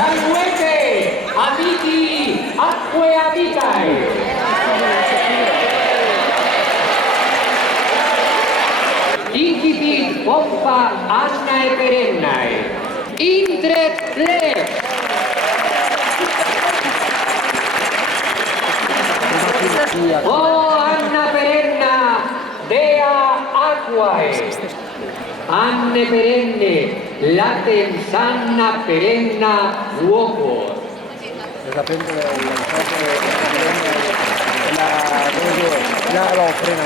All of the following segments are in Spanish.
Salvete, amici, acque amicae. Incipit pompa annae perennae. Intret lex. O anna perenna, dea aquae. Anne perenne, latens anna perenna uoquor. La ofrenda.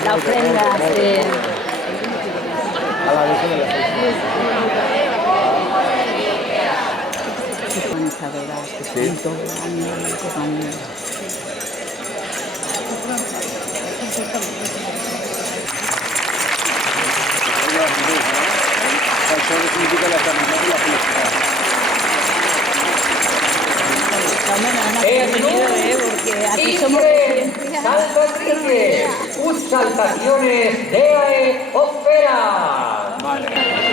La ofrenda, sí. A la visión de la Porque aquí somos salvatrices, ut saltaciones deae ofera.